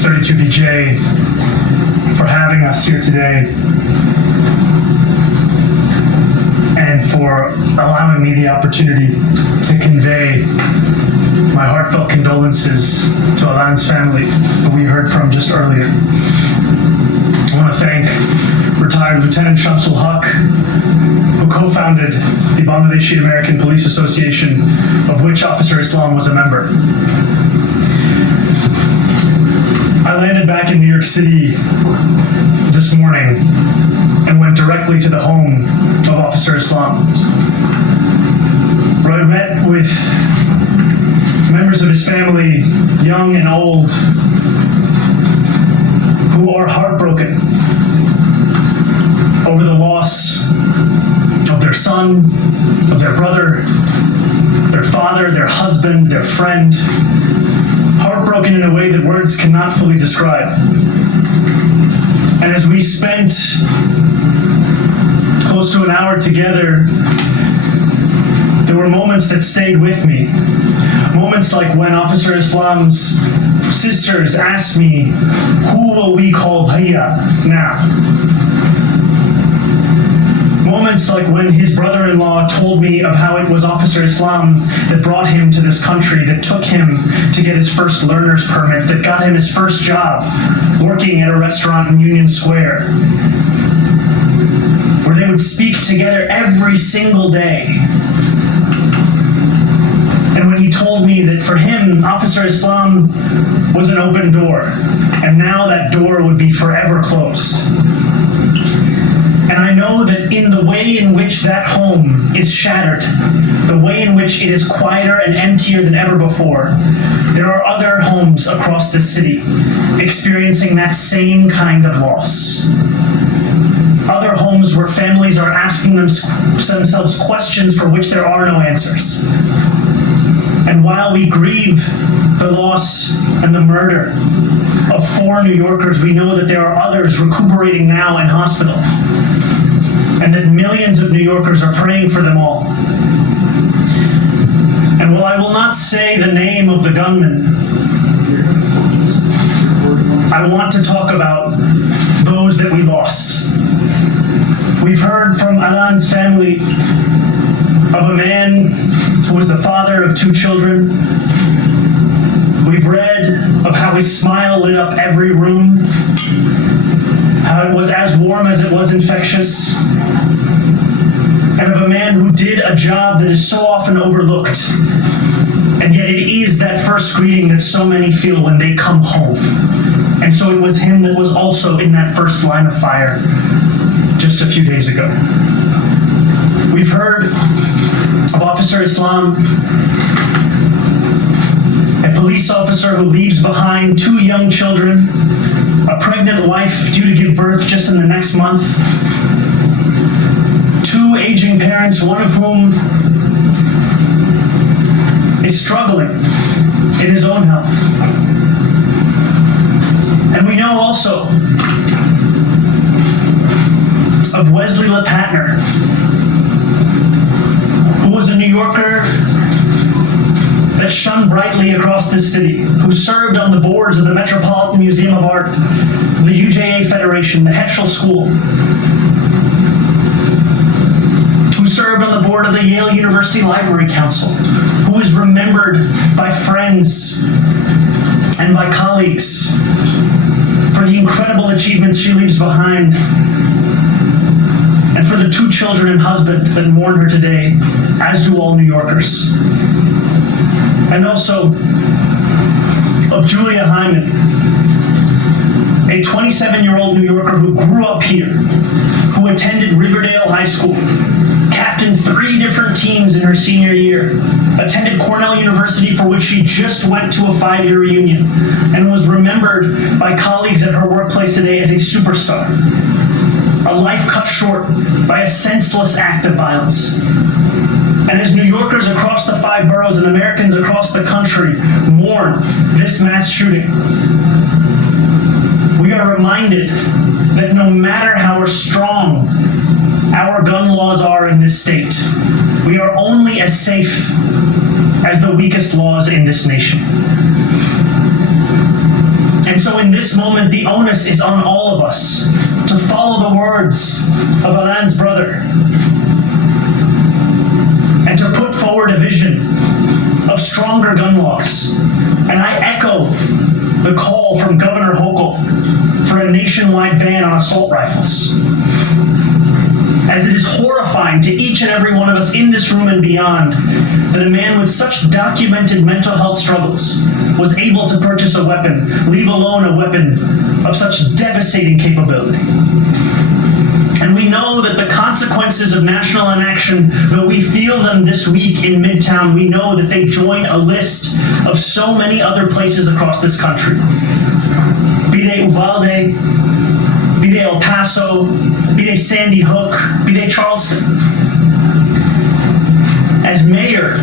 32BJ, for having us here today and for allowing me the opportunity to convey my heartfelt condolences to Alan's family, who we heard from just earlier. I want to thank retired Lieutenant Shamsul Haq, who co-founded the Bangladeshi American Police Association, of which Officer Islam was a member. I landed back in New York City this morning and went directly to the home of Officer Islam, where I met with members of his family, young and old, who are heartbroken over the loss of their son, of their brother, their father, their husband, their friend, heartbroken in a way that words cannot fully describe. And as we spent close to an hour together, there were moments that stayed with me. Moments like when Officer Islam's sisters asked me, who will we call Bhaiya now? Moments like when his brother-in-law told me of how it was Officer Islam that brought him to this country, that took him to get his first learner's permit, that got him his first job working at a restaurant in Union Square, where they would speak together every single day. And when he told me that for him, Officer Islam was an open door, and now that door would be forever closed. And I know that in the way in which that home is shattered, the way in which it is quieter and emptier than ever before, there are other homes across the city experiencing that same kind of loss. Other homes where families are asking themselves questions for which there are no answers. And while we grieve the loss and the murder of 4 New Yorkers, we know that there are others recuperating now in hospital, and that millions of New Yorkers are praying for them all. And while I will not say the name of the gunman, I want to talk about those that we lost. We've heard from Alan's family of a man who was the father of 2 children. We've read of how his smile lit up every room, how it was as warm as it was infectious, and of a man who did a job that is so often overlooked, and yet it is that first greeting that so many feel when they come home. And so it was him that was also in that first line of fire just a few days ago. We've heard of Officer Islam, a police officer who leaves behind 2 young children, a pregnant wife due to give birth just in the next month, 2 aging parents, one of whom is struggling in his own health. And we know also of Wesley LePatner, who was a New Yorker that shone brightly across this city, who served on the boards of the Metropolitan Museum of Art, the UJA Federation, the Heschel School, who served on the board of the Yale University Library Council, who is remembered by friends and by colleagues for the incredible achievements she leaves behind, and for the 2 children and husband that mourn her today, as do all New Yorkers. And also of Julia Hyman, a 27-year-old New Yorker who grew up here, who attended Riverdale High School, captained 3 different teams in her senior year, attended Cornell University, for which she just went to a 5-year reunion, and was remembered by colleagues at her workplace today as a superstar. A life cut short by a senseless act of violence. And as New Yorkers across the 5 boroughs and Americans across the country mourn this mass shooting, we are reminded that no matter how strong our gun laws are in this state, we are only as safe as the weakest laws in this nation. And so in this moment, the onus is on all of us to follow the words of Alain's brother and to put forward a vision of stronger gun laws. And I echo the call from Governor Hochul for a nationwide ban on assault rifles, as it is horrifying to each and every one of us in this room and beyond that a man with such documented mental health struggles was able to purchase a weapon, leave alone a weapon of such devastating capability. And we know that the consequences of national inaction, though we feel them this week in Midtown, we know that they join a list of so many other places across this country. Be they Uvalde, be they El Paso, be they Sandy Hook, be they Charleston. As mayor,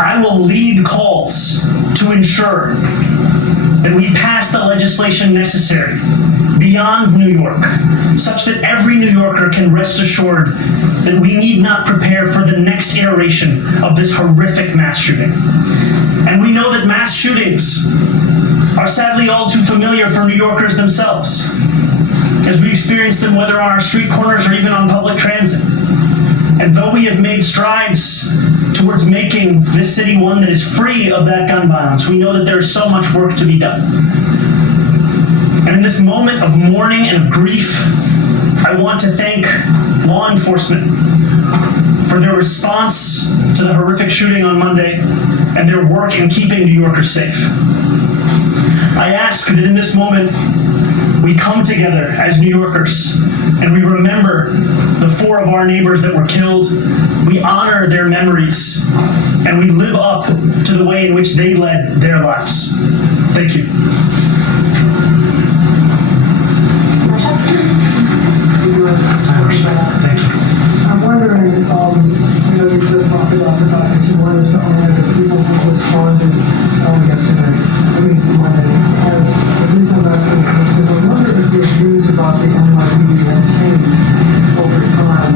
I will lead calls to ensure that we pass the legislation necessary beyond New York, such that every New Yorker can rest assured that we need not prepare for the next iteration of this horrific mass shooting. And we know that mass shootings are sadly all too familiar for New Yorkers themselves, as we experience them whether on our street corners or even on public transit. And though we have made strides towards making this city one that is free of that gun violence, we know that there is so much work to be done. And in this moment of mourning and of grief, I want to thank law enforcement for their response to the horrific shooting on Monday and their work in keeping New Yorkers safe. I ask that in this moment, we come together as New Yorkers and we remember the 4 of our neighbors that were killed. We honor their memories and we live up to the way in which they led their lives. Thank you. Thank you. I'm wondering, you just talked about the fact that you wanted to honor the people who responded yesterday. Monday. And the reason I'm asking is because I wonder if your views about the NYPD have changed over time,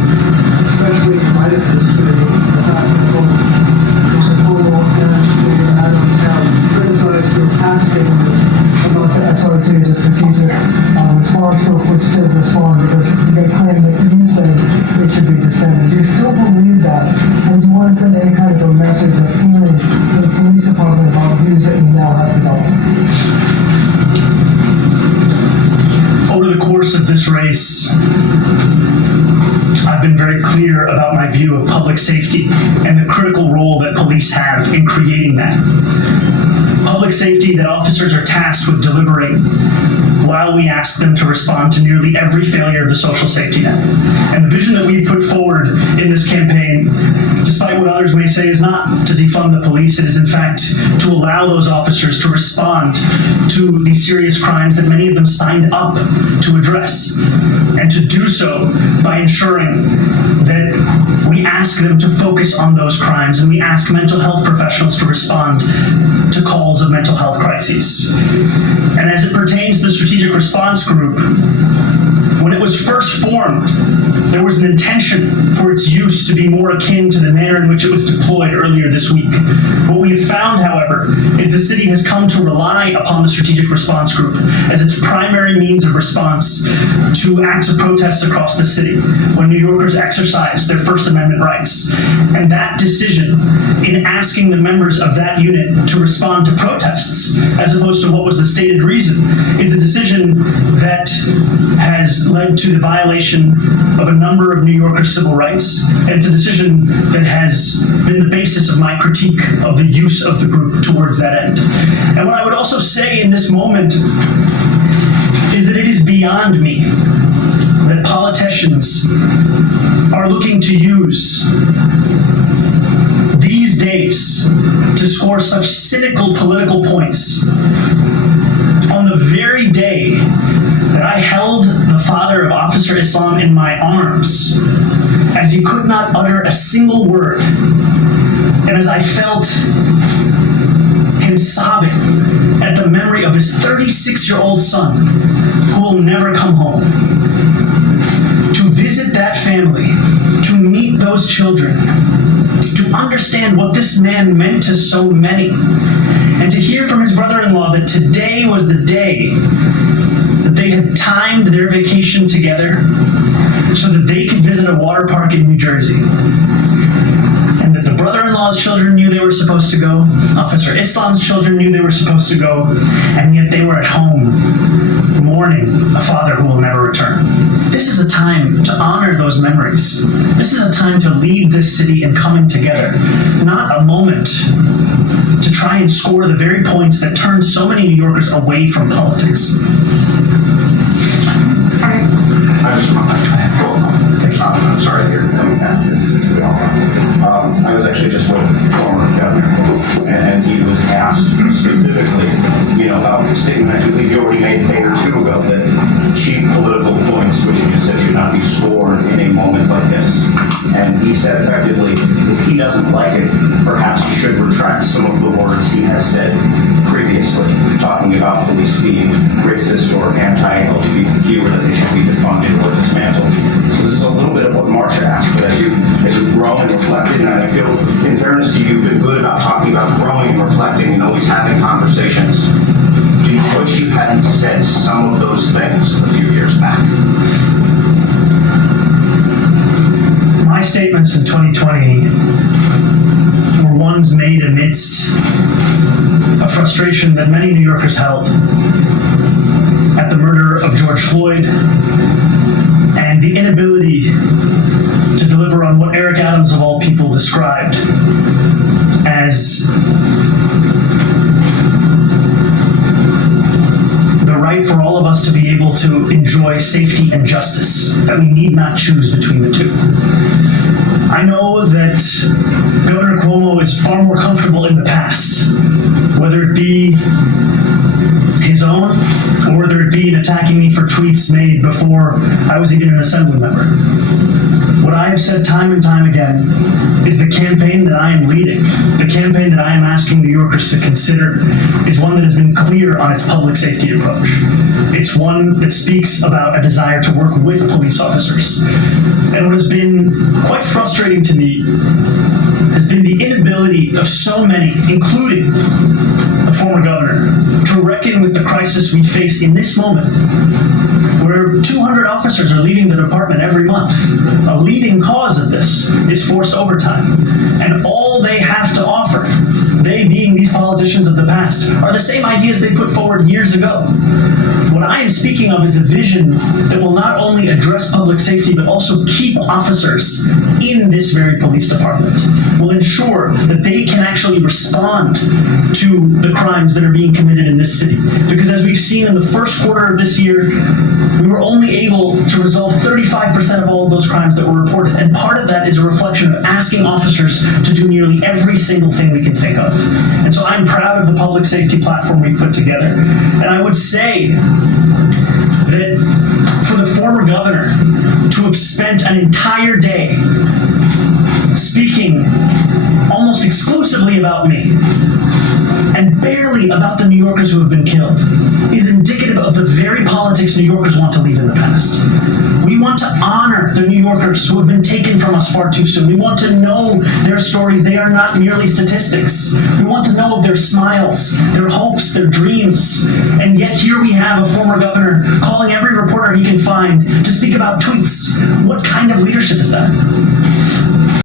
especially in light of this shooting, the fact that there's a total figure out of town criticized your past statements about the SRT, the strategic response group, which did respond because they claim that you say it should be disbanded. Do you still believe that? And do you want to send any kind of a message of feeling to the police department about views that you now have developed? Over the course of this race, I've been very clear about my view of public safety and the critical role that police have in creating that. Public safety that officers are tasked with delivering while we ask them to respond to nearly every failure of the social safety net. And the vision that we've put forward in this campaign, despite what others may say, is not to defund the police. It is, in fact, to allow those officers to respond to these serious crimes that many of them signed up to address, and to do so by ensuring that we ask them to focus on those crimes and we ask mental health professionals to respond to calls of mental health crises. And as it pertains to the Strategic Response Group, when it was first formed, there was an intention for its use to be more akin to the manner in which it was deployed earlier this week. What we have found, however, is the city has come to rely upon the Strategic Response Group as its primary means of response to acts of protest across the city when New Yorkers exercise their First Amendment rights. And that decision in asking the members of that unit to respond to protests, as opposed to what was the stated reason, is a decision that has led to the violation of a number of New Yorkers' civil rights. And it's a decision that has been the basis of my critique of the use of the group towards that end. And what I would also say in this moment is that it is beyond me that politicians are looking to use these days to score such cynical political points on the very day that I held the father of Officer Islam in my arms as he could not utter a single word, and as I felt him sobbing at the memory of his 36-year-old son who will never come home. To visit that family, to meet those children, to understand what this man meant to so many, And to hear from his brother-in-law that today was the day that they had timed their vacation together so that they could visit a water park in New Jersey. And that the brother-in-law's children knew they were supposed to go, Officer Islam's children knew they were supposed to go, and yet they were at home mourning a father who will never return. This is a time to honor those memories. This is a time to lead this city in coming together, not a moment to try and score the very points that turn so many New Yorkers away from politics. I'm sorry to hear that. I was actually just with the former governor, and he was asked specifically, about the statement I believe you already made a day or two ago, that cheap political points, which you just said should not be scored in a moment like this. And he said effectively, if he doesn't like it, perhaps he should retract some of the words he has said previously, talking about police being racist or anti-LGBTQ, or that they should be defunded or dismantled. So this is a little bit of what Marcia asked, but as you've grown and reflected, and I feel, in fairness to you, you've been good about talking about growing and reflecting and always having conversations. Do you wish you hadn't said some of those things a few years back? My statements in 2020 were ones made amidst a frustration that many New Yorkers held at the murder of George Floyd and the inability to deliver on what Eric Adams, of all people, described as the right for all of us to be able to enjoy safety and justice, that we need not choose between the two. I know that Governor Cuomo is far more comfortable in the past, whether it be his own or whether it be in attacking me for tweets made before I was even an assembly member. What I have said time and time again is the campaign that I am leading, the campaign that I am asking New Yorkers to consider, is one that has been clear on its public safety approach. It's one that speaks about a desire to work with police officers. And what has been quite frustrating to me has been the inability of so many, including the former governor, to reckon with the crisis we face in this moment, where 200 officers are leaving the department every month. A leading cause of this is forced overtime. And all they have to offer, they being these politicians of the past, are the same ideas they put forward years ago. What I am speaking of is a vision that will not only address public safety, but also keep officers in this very police department, will ensure that they can actually respond to the crimes that are being committed in this city. Because as we've seen in the first quarter of this year, we were only able to resolve 35% of all of those crimes that were reported. And part of that is a reflection of asking officers to do nearly every single thing we can think of. And so I'm proud of the public safety platform we've put together. And I would say that for the former governor to have spent an entire day speaking almost exclusively about me and barely about the New Yorkers who have been killed is indicative of the very politics New Yorkers want to leave in the past. We want to honor the New Yorkers who have been taken from us far too soon. We want to know their stories. They are not merely statistics. We want to know their smiles, their hopes, their dreams. And yet here we have a former governor calling every reporter he can find to speak about tweets. What kind of leadership is that?